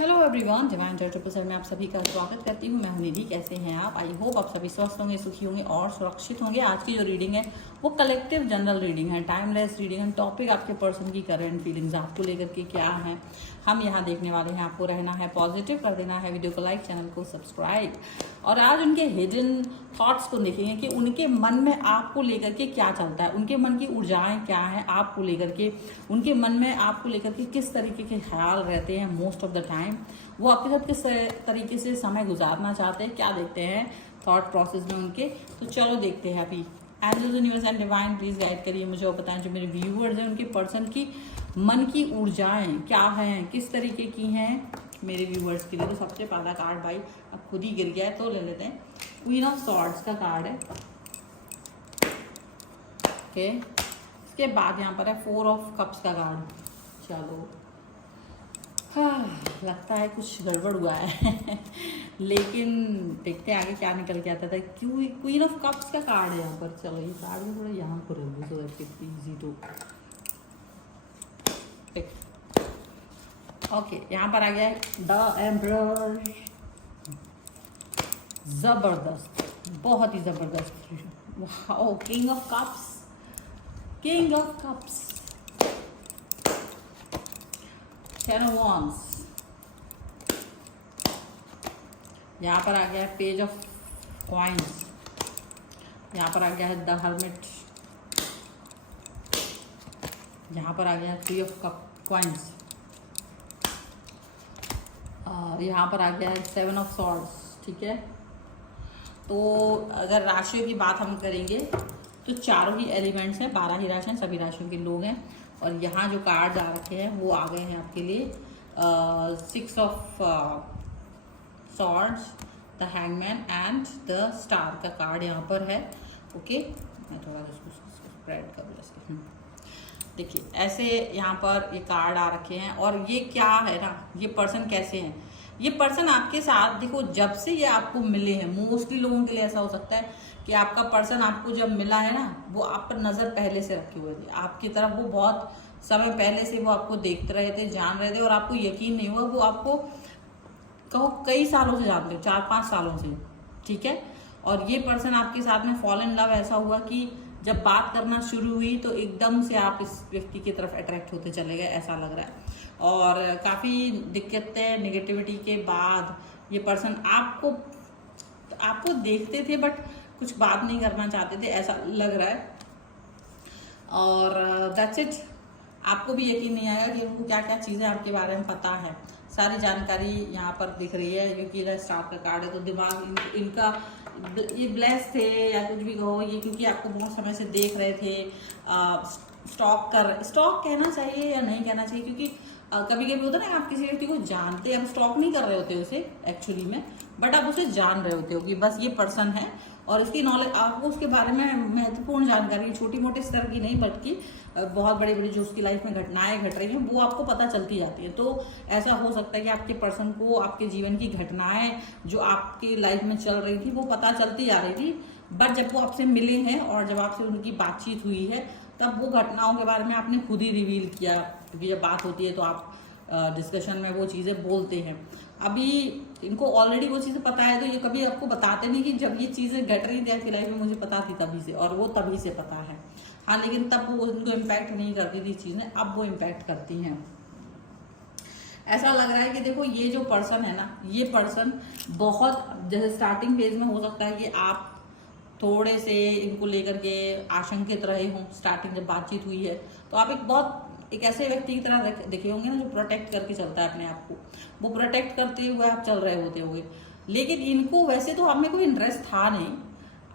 Hello everyone, divine Joy में आप सभी का स्वागत करती हूँ। मैं हूँ निधि। कैसे हैं आप? आई होप आप सभी स्वस्थ होंगे, सुखी होंगे और सुरक्षित होंगे। आज की जो रीडिंग है वो कलेक्टिव जनरल रीडिंग है, टाइमलेस रीडिंग है। टॉपिक आपके पर्सन की करंट फीलिंग्स आपको लेकर के क्या है हम यहाँ देखने वाले हैं। आपको रहना है पॉजिटिव, कर देना है वीडियो को लाइक, चैनल को सब्सक्राइब। और आज उनके हिडन थॉट्स को देखेंगे कि उनके मन में आपको लेकर के क्या चलता है, उनके मन की ऊर्जाएं क्या हैं आपको लेकर के, उनके मन में आपको लेकर के किस तरीके के ख्याल रहते हैं मोस्ट ऑफ द टाइम, वो आपके साथ किस तरीके से समय गुजारना चाहते हैं, क्या देखते हैं थॉट प्रोसेस में उनके। तो चलो देखते हैं अभी। Angels, universe and divine please guide करिए मुझे और बताएं जो मेरे व्यूअर्स हैं उनके पर्सन की मन की ऊर्जाएं क्या हैं, किस तरीके की हैं मेरे व्यूअर्स के लिए। तो सबसे पहला कार्ड भाई अब खुद ही गिर गया है तो ले लेते हैं। क्वीन ऑफ सॉर्ड्स का कार्ड है, ओके। इसके बाद यहाँ पर है 4 ऑफ कप्स का कार्ड। चलो हाँ, लगता है कुछ गड़बड़ हुआ है लेकिन देखते हैं आगे क्या निकल के आता था। क्वीन ऑफ कप्स का कार्ड है यहाँ पर। चलो ये कार्ड भी थोड़ा यहाँ पर रख दो, इजी टू ओके। यहाँ पर आ गया है द एम्परर। जबरदस्त, बहुत ही जबरदस्त। Wow, king of cups, king of cups, 10 of wands। यहाँ पर आ गया है पेज ऑफ कॉइन्स। यहाँ पर आ गया है द हर्मिट। यहाँ पर आ गया है 3 ऑफ कॉइन्स। यहाँ पर आ गया है 7 ऑफ सॉर्ड्स। ठीक है, तो अगर राशियों की बात हम करेंगे तो चारों ही एलिमेंट्स हैं, 12 ही राशि हैं, सभी राशियों के लोग हैं। और यहाँ जो कार्ड आ रखे हैं वो आ गए हैं आपके लिए 6 of swords, the hangman and the star का कार्ड यहाँ पर है। ओके, मैं थोड़ा इसको स्प्रेड करूँ जैसे। देखिए ऐसे यहाँ पर ये कार्ड आ रखे हैं। और ये क्या है ना, ये पर्सन कैसे हैं, ये पर्सन आपके साथ देखो जब से ये आपको मिले हैं, मोस्टली लोगों के लिए ऐसा हो सकता है कि आपका पर्सन आपको जब मिला है ना, वो आप पर नज़र पहले से रखे हुए थे, आपकी तरफ वो बहुत समय पहले से वो आपको देखते रहे थे, जान रहे थे, और आपको यकीन नहीं हुआ। वो आपको कहो कई सालों से जानते हो, 4-5 सालों से। ठीक है, और ये पर्सन आपके साथ में फॉल इन लव ऐसा हुआ कि जब बात करना शुरू हुई तो एकदम से आप इस व्यक्ति की तरफ अट्रैक्ट होते चले गए, ऐसा लग रहा है। और काफ़ी दिक्कतें, नेगेटिविटी के बाद ये पर्सन आपको देखते थे बट कुछ बात नहीं करना चाहते थे, ऐसा लग रहा है। और दैट्स इट। आपको भी यकीन नहीं आएगा कि उनको क्या क्या चीज़ें आपके बारे में पता है। सारी जानकारी यहाँ पर दिख रही है क्योंकि इधर स्टार का कार्ड है। तो दिमाग इनका ये ब्लेस थे या कुछ भी कहो, ये क्योंकि आपको बहुत समय से देख रहे थे। स्टॉक कहना चाहिए या नहीं कहना चाहिए, क्योंकि कभी कभी होता है ना, आप किसी व्यक्ति को जानते हैं, आप स्टॉक नहीं कर रहे होते उसे एक्चुअली में, बट आप उसे जान रहे होते हो कि बस ये पर्सन है और इसकी नॉलेज आपको उसके बारे में महत्वपूर्ण जानकारी, छोटी मोटे स्तर की नहीं बल्कि बहुत बड़ी बड़ी जो उसकी लाइफ में घटनाएं घट रही हैं वो आपको पता चलती जाती है। तो ऐसा हो सकता है कि आपके पर्सन को आपके जीवन की घटनाएं जो आपकी लाइफ में चल रही थी वो पता चलती जा रही थी, बट जब वो आपसे मिले हैं और जब आपसे उनकी बातचीत हुई है तब वो घटनाओं के बारे में आपने खुद ही रिवील किया, क्योंकि जब बात होती है तो आप डिस्कशन में वो चीज़ें बोलते हैं। अभी इनको ऑलरेडी वो चीज़ें पता है तो ये कभी आपको बताते नहीं कि जब ये चीज़ें घट रही थी आपकी लाइफ में मुझे पता थी तभी से, और वो तभी से पता है। हाँ, लेकिन तब वो उनको इम्पैक्ट नहीं करती थी चीज़ें, अब वो इम्पैक्ट करती हैं। ऐसा लग रहा है कि देखो ये जो पर्सन है ना, ये पर्सन बहुत जैसे स्टार्टिंग फेज में हो सकता है कि आप थोड़े से इनको लेकर के आशंकित रहे हों। स्टार्टिंग जब बातचीत हुई है तो आप एक ऐसे व्यक्ति की तरह देखे होंगे ना जो प्रोटेक्ट करके चलता है अपने आप को, वो प्रोटेक्ट करते हुए आप चल रहे होते होंगे। लेकिन इनको वैसे तो आप में कोई इंटरेस्ट था नहीं,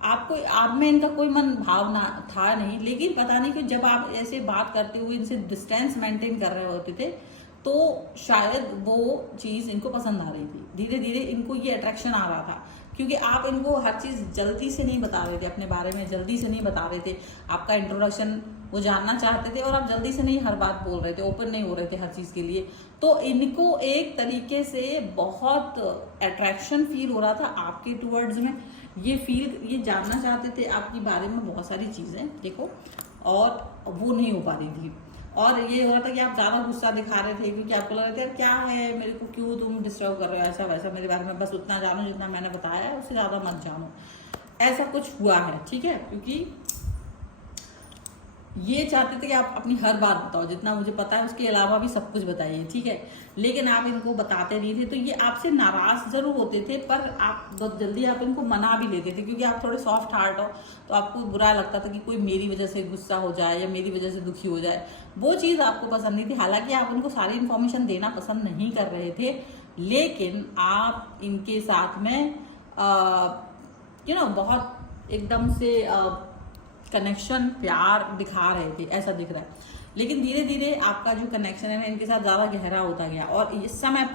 आप में इनका कोई मन भावना था नहीं, लेकिन पता नहीं कि जब आप ऐसे बात करते हुए इनसे डिस्टेंस मेंटेन कर रहे होते थे तो शायद वो चीज़ इनको पसंद आ रही थी। धीरे धीरे इनको ये अट्रैक्शन आ रहा था क्योंकि आप इनको हर चीज़ जल्दी से नहीं बता रहे थे, अपने बारे में जल्दी से नहीं बता रहे थे। आपका इंट्रोडक्शन वो जानना चाहते थे और आप जल्दी से नहीं हर बात बोल रहे थे, ओपन नहीं हो रहे थे हर चीज़ के लिए। तो इनको एक तरीके से बहुत अट्रैक्शन फील हो रहा था आपके टूवर्ड्स में। ये जानना चाहते थे आपके बारे में बहुत सारी चीज़ें देखो, और वो नहीं हो पा रही थी। और ये हो रहा था कि आप ज़्यादा गुस्सा दिखा रहे थे, क्योंकि आपको लग रहा था यार क्या है, मेरे को क्यों तुम डिस्टर्ब कर रहे हो, ऐसा वैसा मेरे बारे में, बस उतना जानो जितना मैंने बताया है, उससे ज़्यादा मत जानो। ऐसा कुछ हुआ है, ठीक है, क्योंकि ये चाहते थे कि आप अपनी हर बात बताओ, जितना मुझे पता है उसके अलावा भी सब कुछ बताइए, ठीक है, लेकिन आप इनको बताते नहीं थे, तो ये आपसे नाराज जरूर होते थे, पर आप बहुत जल्दी आप इनको मना भी लेते थे, क्योंकि आप थोड़े सॉफ्ट हार्ट हो, तो आपको बुरा लगता था कि कोई मेरी वजह से गुस्सा हो जाए या मेरी वजह से दुखी हो जाए, वो चीज़ आपको पसंद नहीं थी। हालांकि आप उनको सारी इन्फॉर्मेशन देना पसंद नहीं कर रहे थे, लेकिन आप इनके साथ में बहुत एकदम से कनेक्शन, प्यार दिखा रहे थे, ऐसा दिख रहा है। लेकिन धीरे धीरे आपका जो कनेक्शन है ना इनके साथ ज़्यादा गहरा होता गया, और इस समय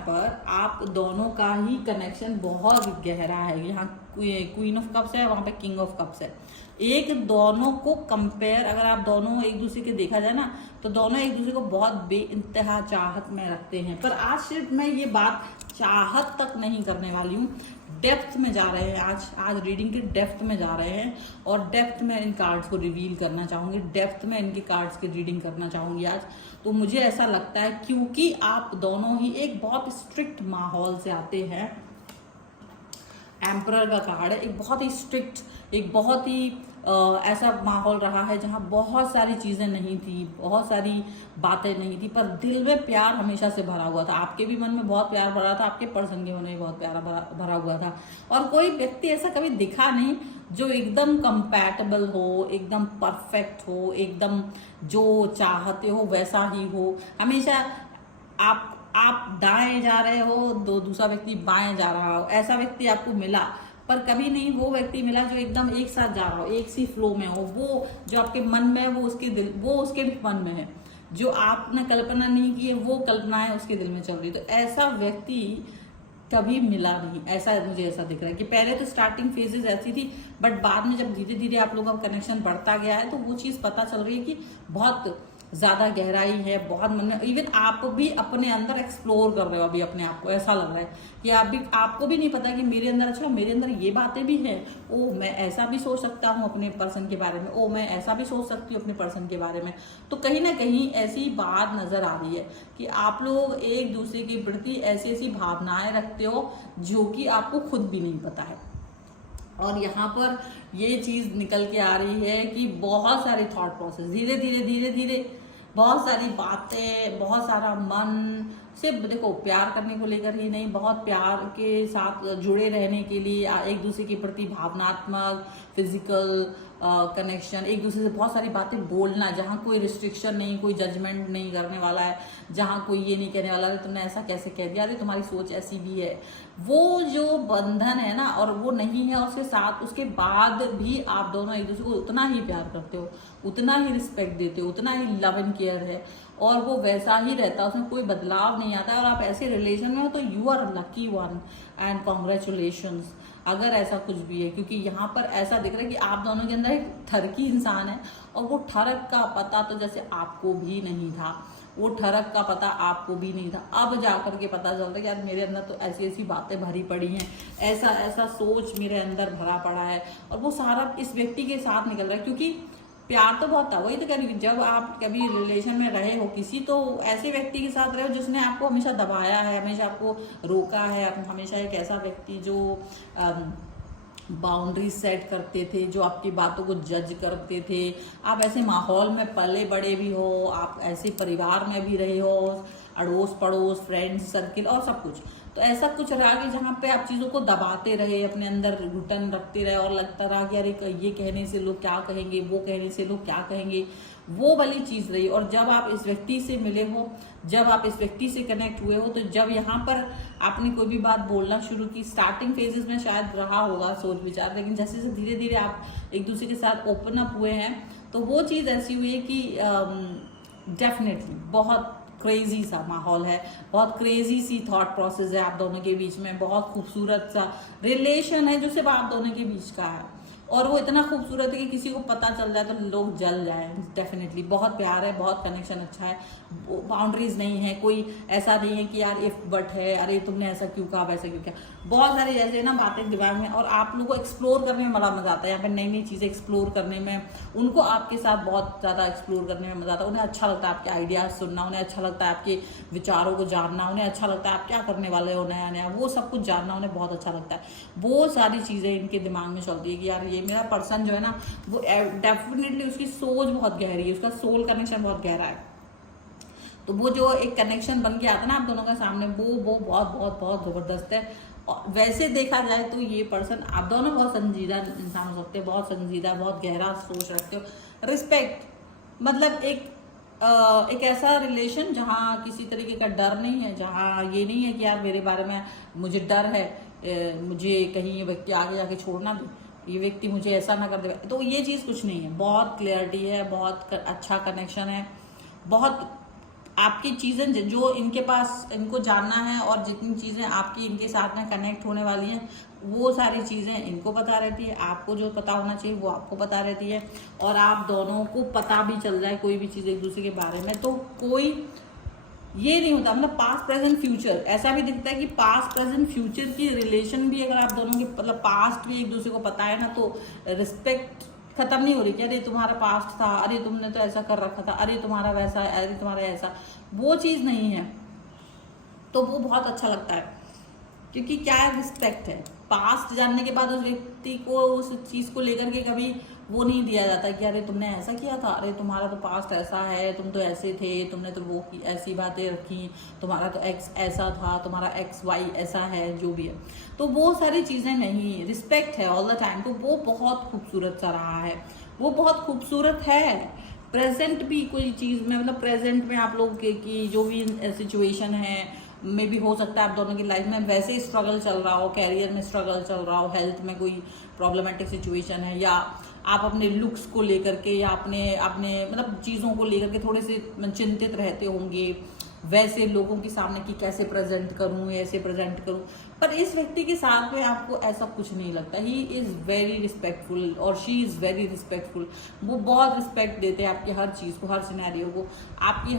पर आप दोनों का ही कनेक्शन बहुत गहरा है। यहाँ क्वीन ऑफ कप्स है, वहाँ पे किंग ऑफ कप्स है। एक दोनों को कंपेयर, अगर आप दोनों एक दूसरे के देखा जाए ना, तो दोनों एक दूसरे को बहुत बेइंतहा चाहत में रखते हैं। पर आज सिर्फ मैं ये बात चाहत तक नहीं करने वाली हूँ, डेप्थ में जा रहे हैं। आज रीडिंग के डेप्थ में जा रहे हैं, और डेप्थ में इन कार्ड्स को रिवील करना चाहूँगी, डेप्थ में इनके कार्ड्स की रीडिंग करना चाहूँगी आज। तो मुझे ऐसा लगता है क्योंकि आप दोनों ही एक बहुत स्ट्रिक्ट माहौल से आते हैं। एम्परर का कार्ड है, एक बहुत ही स्ट्रिक्ट, एक बहुत ही ऐसा माहौल रहा है जहाँ बहुत सारी चीज़ें नहीं थी, बहुत सारी बातें नहीं थी, पर दिल में प्यार हमेशा से भरा हुआ था। आपके भी मन में बहुत प्यार भरा था, आपके पर्सन के मन में बहुत प्यार भरा हुआ था, और कोई व्यक्ति ऐसा कभी दिखा नहीं जो एकदम कंपैटिबल हो, एकदम परफेक्ट हो, एकदम जो चाहते हो वैसा ही हो। हमेशा आप दाएं जा रहे हो, दूसरा व्यक्ति बाएं जा रहा हो, ऐसा व्यक्ति आपको मिला, पर कभी नहीं वो व्यक्ति मिला जो एकदम एक साथ जा रहा हो, एक सी फ्लो में हो। वो जो आपके मन में है वो उसके भी मन में है, जो आपने कल्पना नहीं की है वो कल्पनाएं उसके दिल में चल रही। तो ऐसा व्यक्ति कभी मिला नहीं, मुझे ऐसा दिख रहा है कि पहले तो स्टार्टिंग फेजेस ऐसी थी, बट बाद में जब धीरे धीरे आप लोगों का कनेक्शन बढ़ता गया है, तो वो चीज़ पता चल रही है कि बहुत ज़्यादा गहराई है, बहुत मन में। इवन आप भी अपने अंदर एक्सप्लोर कर रहे हो अभी अपने आप को, ऐसा लग रहा है कि आपको भी नहीं पता कि मेरे अंदर, अच्छा मेरे अंदर ये बातें भी हैं, ओ मैं ऐसा भी सोच सकता हूँ अपने पर्सन के बारे में, ओ मैं ऐसा भी सोच सकती हूँ अपने पर्सन के बारे में। तो कहीं ना कहीं ऐसी बात नजर आ रही है कि आप लोग एक दूसरे के प्रति ऐसी ऐसी भावनाएं रखते हो जो कि आपको खुद भी नहीं पता है। और यहाँ पर ये चीज़ निकल के आ रही है कि बहुत सारे थॉट प्रोसेस, धीरे धीरे बहुत सारी बातें, बहुत सारा मन, सिर्फ देखो प्यार करने को लेकर ही नहीं, बहुत प्यार के साथ जुड़े रहने के लिए, एक दूसरे के प्रति भावनात्मक, फिजिकल कनेक्शन, एक दूसरे से बहुत सारी बातें बोलना, जहाँ कोई रिस्ट्रिक्शन नहीं, कोई जजमेंट नहीं करने वाला है, जहाँ कोई ये नहीं कहने वाला है तुमने ऐसा कैसे कह दिया, अरे तुम्हारी सोच ऐसी भी है। वो जो बंधन है ना, और वो नहीं है, उसके साथ उसके बाद भी आप दोनों एक दूसरे को उतना ही प्यार करते हो, उतना ही रिस्पेक्ट देते हो, उतना ही लव एंड केयर है, और वो वैसा ही रहता है, उसमें कोई बदलाव नहीं आता। और आप ऐसे रिलेशन में हो तो you are lucky one and congratulations अगर ऐसा कुछ भी है, क्योंकि यहाँ पर ऐसा दिख रहा है कि आप दोनों के अंदर एक ठरकी इंसान है, और वो ठरक का पता तो जैसे आपको भी नहीं था, वो ठरक का पता आपको भी नहीं था, अब जाकर के पता चल रहा है कि यार मेरे अंदर तो ऐसी ऐसी बातें भरी पड़ी हैं, ऐसा ऐसा सोच मेरे अंदर भरा पड़ा है, और वो सारा इस व्यक्ति के साथ निकल रहा है। क्योंकि प्यार तो बहुत था, वही तो कह रही हूँ, जब आप कभी रिलेशन में रहे हो किसी, तो ऐसे व्यक्ति के साथ रहे हो जिसने आपको हमेशा दबाया है, हमेशा आपको रोका है, हमेशा एक ऐसा व्यक्ति जो बाउंड्री सेट करते थे, जो आपकी बातों को जज करते थे। आप ऐसे माहौल में पले बड़े भी हो, आप ऐसे परिवार में भी रहे हो, अड़ोस पड़ोस, फ्रेंड्स सर्किल और सब कुछ। तो ऐसा कुछ रहा कि जहाँ पे आप चीज़ों को दबाते रहे, अपने अंदर घुटन रखते रहे, और लगता रहा कि अरे ये कहने से लोग क्या कहेंगे, वो कहने से लोग क्या कहेंगे, वो वाली चीज़ रही। और जब आप इस व्यक्ति से मिले हो, जब आप इस व्यक्ति से कनेक्ट हुए हो, तो जब यहाँ पर आपने कोई भी बात बोलना शुरू की, स्टार्टिंग फेजेस में शायद रहा होगा सोच विचार, लेकिन जैसे जैसे धीरे धीरे आप एक दूसरे के साथ ओपन अप हुए हैं, तो वो चीज़ ऐसी हुई है कि डेफिनेटली बहुत क्रेजी सा माहौल है, बहुत क्रेजी सी थॉट प्रोसेस है आप दोनों के बीच में, बहुत खूबसूरत सा रिलेशन है जो सिर्फ आप दोनों के बीच का है। और वो इतना खूबसूरत है कि किसी को पता चल जाए तो लोग जल जाए डेफिनेटली। बहुत प्यार है, बहुत कनेक्शन अच्छा है, बाउंड्रीज नहीं है, कोई ऐसा नहीं है कि यार इफ बट है, अरे तुमने ऐसा क्यों कहा, वैसा क्यों किया। बहुत सारी ऐसे ना बातें दिमाग में, और आप लोगों को एक्सप्लोर करने में बड़ा मजा आता है। यहाँ पे नई नई चीज़ें एक्सप्लोर करने में, उनको आपके साथ बहुत ज़्यादा एक्सप्लोर करने में मजा आता है। उन्हें अच्छा लगता है आपके आइडियाज़ सुनना, उन्हें अच्छा लगता है आपके विचारों को जानना, उन्हें अच्छा लगता है आप क्या करने वाले हो नया नया, वो सब कुछ जानना उन्हें बहुत अच्छा लगता है। वो सारी चीज़ें इनके दिमाग में चलती है कि यार ये मेरा पर्सन जो है ना, वो डेफिनेटली उसकी सोच बहुत गहरी है, उसका सोल कनेक्शन बहुत गहरा है। तो वो जो एक कनेक्शन बन के आता है ना आप दोनों के सामने, वो बहुत बहुत बहुत ज़बरदस्त है। और वैसे देखा जाए तो ये पर्सन, आप दोनों बहुत संजीदा इंसान हो सकते हैं, बहुत संजीदा, बहुत गहरा सोच रखते हो। रिस्पेक्ट, मतलब एक ऐसा रिलेशन जहाँ किसी तरीके का डर नहीं है, जहाँ ये नहीं है कि यार मेरे बारे में मुझे डर है, मुझे कहीं ये व्यक्ति आगे जाके छोड़ना दे, ये व्यक्ति मुझे ऐसा ना कर दे, तो ये चीज़ कुछ नहीं है। बहुत क्लियरिटी है, बहुत अच्छा कनेक्शन है, बहुत आपकी चीज़ें जो इनके पास, इनको जानना है, और जितनी चीज़ें आपकी इनके साथ में कनेक्ट होने वाली हैं वो सारी चीज़ें इनको पता रहती है, आपको जो पता होना चाहिए वो आपको पता रहती है, और आप दोनों को पता भी चल जाए कोई भी चीज़ एक दूसरे के बारे में, तो कोई ये नहीं होता। मतलब पास्ट प्रेजेंट फ्यूचर, ऐसा भी दिखता है कि पास्ट प्रेजेंट फ्यूचर की रिलेशन भी, अगर आप दोनों की मतलब पास्ट भी एक दूसरे को पता है ना, तो रिस्पेक्ट खत्म नहीं हो रही कि अरे तुम्हारा पास्ट था, अरे तुमने तो ऐसा कर रखा था, अरे तुम्हारा वैसा है, अरे तुम्हारा ऐसा, वो चीज़ नहीं है। तो वो बहुत अच्छा लगता है, क्योंकि क्या है, रिस्पेक्ट है। पास्ट जानने के बाद उस व्यक्ति को उस चीज़ को लेकर के कभी वो नहीं दिया जाता कि अरे तुमने ऐसा किया था, अरे तुम्हारा तो पास्ट ऐसा है, तुम तो ऐसे थे, तुमने तो वो की ऐसी बातें रखी, तुम्हारा तो एक्स ऐसा था, तुम्हारा एक्स वाई ऐसा है, जो भी है। तो वो सारी चीज़ें नहीं, रिस्पेक्ट है ऑल द टाइम। तो वो बहुत खूबसूरत सा रहा है, वो बहुत खूबसूरत है। प्रेजेंट भी कोई चीज़ में, मतलब प्रेजेंट में आप लोग की जो भी सिचुएशन है, मे भी हो सकता है आप दोनों की लाइफ में वैसे ही स्ट्रगल चल रहा हो, कैरियर में स्ट्रगल चल रहा हो, हेल्थ में कोई प्रॉब्लमेटिक सिचुएशन है, या आप अपने लुक्स को लेकर के, या अपने अपने मतलब चीज़ों को लेकर के थोड़े से चिंतित रहते होंगे, वैसे लोगों के सामने कि कैसे प्रेजेंट करूं, ऐसे प्रेजेंट करूं। पर इस व्यक्ति के साथ में आपको ऐसा कुछ नहीं लगता। ही इज़ वेरी रिस्पेक्टफुल और शी इज़ वेरी रिस्पेक्टफुल। वो बहुत रिस्पेक्ट देते हैं आपके हर चीज़ को, हर सिनेरियो को, आपकी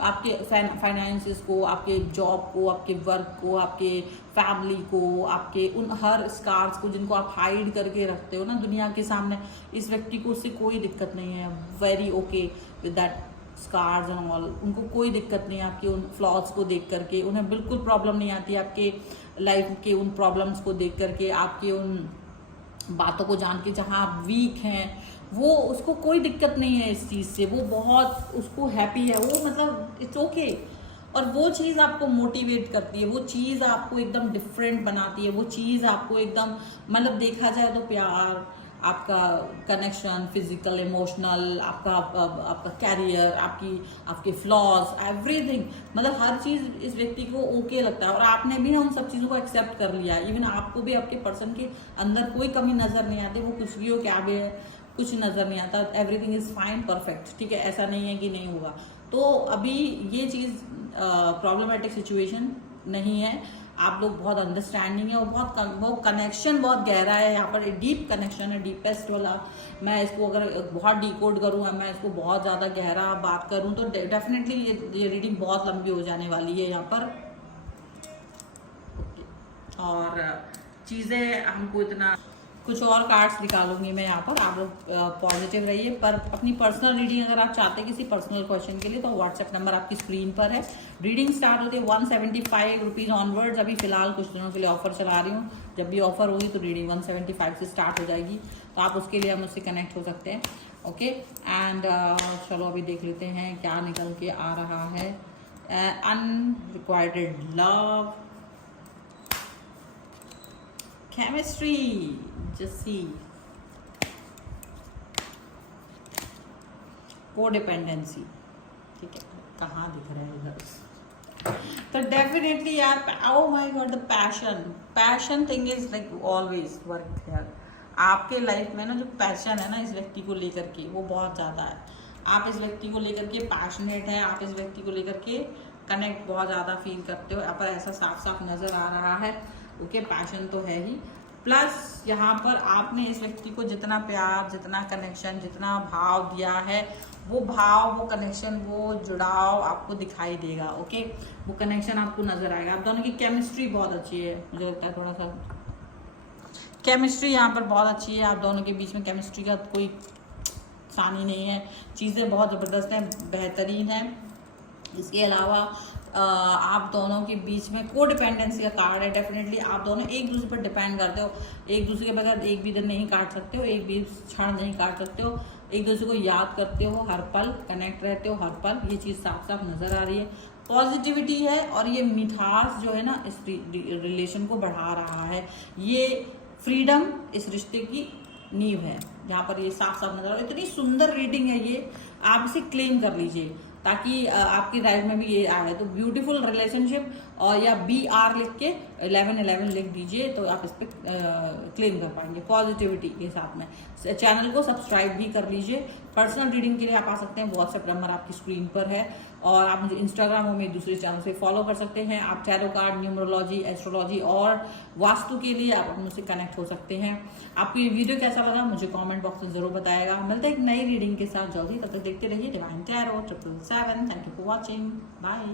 आपके फाइनेंसिस को, आपके जॉब को, आपके वर्क को, आपके फैमिली को, आपके उन हर स्कार्स को जिनको आप हाइड करके रखते हो ना दुनिया के सामने। इस व्यक्ति को उससे कोई दिक्कत नहीं है, very okay with that scars and all. उनको कोई दिक्कत नहीं है आपके उन फ्लॉज को देख करके, उन्हें बिल्कुल प्रॉब्लम नहीं आती आपके लाइफ के उन प्रॉब्लम्स को देख करके, आपके उन बातों को जान के जहाँ आप वीक हैं, वो उसको कोई दिक्कत नहीं है इस चीज़ से। वो बहुत उसको हैप्पी है, वो मतलब इट्स ओके। और वो चीज़ आपको मोटिवेट करती है, वो चीज़ आपको एकदम डिफरेंट बनाती है, वो चीज़ आपको एकदम, मतलब देखा जाए तो प्यार, आपका कनेक्शन, फिजिकल, इमोशनल, आपका कैरियर, आपके फ्लॉज, एवरीथिंग, मतलब हर चीज़ इस व्यक्ति को ओके लगता है। और आपने भी ना उन सब चीज़ों को एक्सेप्ट कर लिया। इवन आपको भी आपके पर्सन के अंदर कोई कमी नज़र नहीं आती, वो कुछ भी हो, क्या भी है, कुछ नज़र नहीं आता, एवरीथिंग इज़ फाइन, परफेक्ट, ठीक है। ऐसा नहीं है कि नहीं होगा। तो अभी ये चीज़ प्रॉब्लमेटिक सिचुएशन नहीं है, आप लोग बहुत अंडरस्टैंडिंग है, और बहुत कनेक्शन बहुत गहरा है यहाँ पर, डीप कनेक्शन है, डीपेस्ट वाला। मैं इसको अगर बहुत डिकोड करूँ, मैं इसको बहुत ज़्यादा गहरा बात करूँ तो डेफिनेटली ये रीडिंग बहुत लंबी हो जाने वाली है यहाँ पर। और चीज़ें हमको इतना, कुछ और कार्ड्स निकालूंगी मैं यहाँ पर। आप लोग पॉजिटिव रहिए। पर अपनी पर्सनल रीडिंग अगर आप चाहते हैं किसी पर्सनल क्वेश्चन के लिए, तो व्हाट्सएप नंबर आपकी स्क्रीन पर है। रीडिंग स्टार्ट होती है 175 रुपीज़ ऑनवर्ड्स। अभी फिलहाल कुछ दिनों के लिए ऑफर चला रही हूँ, जब भी ऑफर होगी तो रीडिंग 175 से स्टार्ट हो जाएगी, तो आप उसके लिए हम उससे कनेक्ट हो सकते हैं। ओके एंड चलो अभी देख लेते हैं क्या निकल के आ रहा है। अनरिक्वाइटेड लव, केमिस्ट्री, जसी, कोडिपेंडेंसी, ठीक है, कहाँ दिख रहा है इधर। तो डेफिनेटली यार, oh my God, the passion thing is like always work here. आपके लाइफ में ना जो पैशन है ना इस व्यक्ति को लेकर के, वो बहुत ज़्यादा है। आप इस व्यक्ति को लेकर के पैशनेट हैं, आप इस व्यक्ति को लेकर के कनेक्ट बहुत ज़्यादा फील करते हो। यहाँ पर ऐसा साफ साफ नज़र आ रहा है। ओके, पैशन तो है ही, प्लस यहाँ पर आपने इस व्यक्ति को जितना प्यार, जितना कनेक्शन, जितना भाव दिया है, वो भाव, वो कनेक्शन, वो जुड़ाव आपको दिखाई देगा। ओके, वो कनेक्शन आपको नजर आएगा। आप दोनों की केमिस्ट्री बहुत अच्छी है, मुझे लगता है थोड़ा सा केमिस्ट्री यहाँ पर बहुत अच्छी है। आप दोनों के बीच में केमिस्ट्री का कोई सानी नहीं है, चीज़ें बहुत ज़बरदस्त हैं, बेहतरीन है। इसके अलावा आप दोनों के बीच में कोडिपेंडेंसी का कार्ड है। डेफिनेटली आप दोनों एक दूसरे पर डिपेंड करते हो, एक दूसरे के बगैर एक भी दिन नहीं काट सकते हो, एक भी क्षण नहीं काट सकते हो, एक दूसरे को याद करते हो हर पल, कनेक्ट रहते हो हर पल। ये चीज़ साफ साफ नज़र आ रही है। पॉजिटिविटी है और ये मिठास जो है ना इस रिलेशन को बढ़ा रहा है। ये फ्रीडम इस रिश्ते की नींव है, यहाँ पर ये साफ साफ नजर। इतनी सुंदर रीडिंग है ये, आप इसे क्लेम कर लीजिए ताकि आपकी लाइफ में भी ये आए। तो ब्यूटीफुल रिलेशनशिप और या BR लिख के 1111 लिख दीजिए तो आप इस पर क्लेम कर पाएंगे पॉजिटिविटी के साथ में। चैनल को सब्सक्राइब भी कर लीजिए। पर्सनल रीडिंग के लिए आप आ सकते हैं, व्हाट्सएप नंबर आपकी स्क्रीन पर है, और आप मुझे इंस्टाग्राम और मेरे दूसरे चैनल से फॉलो कर सकते हैं। आप टैरो कार्ड, न्यूमरोलॉजी, एस्ट्रोलॉजी और वास्तु के लिए आप मुझसे कनेक्ट हो सकते हैं। आपको ये वीडियो कैसा लगा मुझे कमेंट बॉक्स में जरूर बताएगा। मिलते हैं एक नई रीडिंग के साथ जल्दी, तब तक देखते रहिए divine tarot 777। Thank you for watching, bye.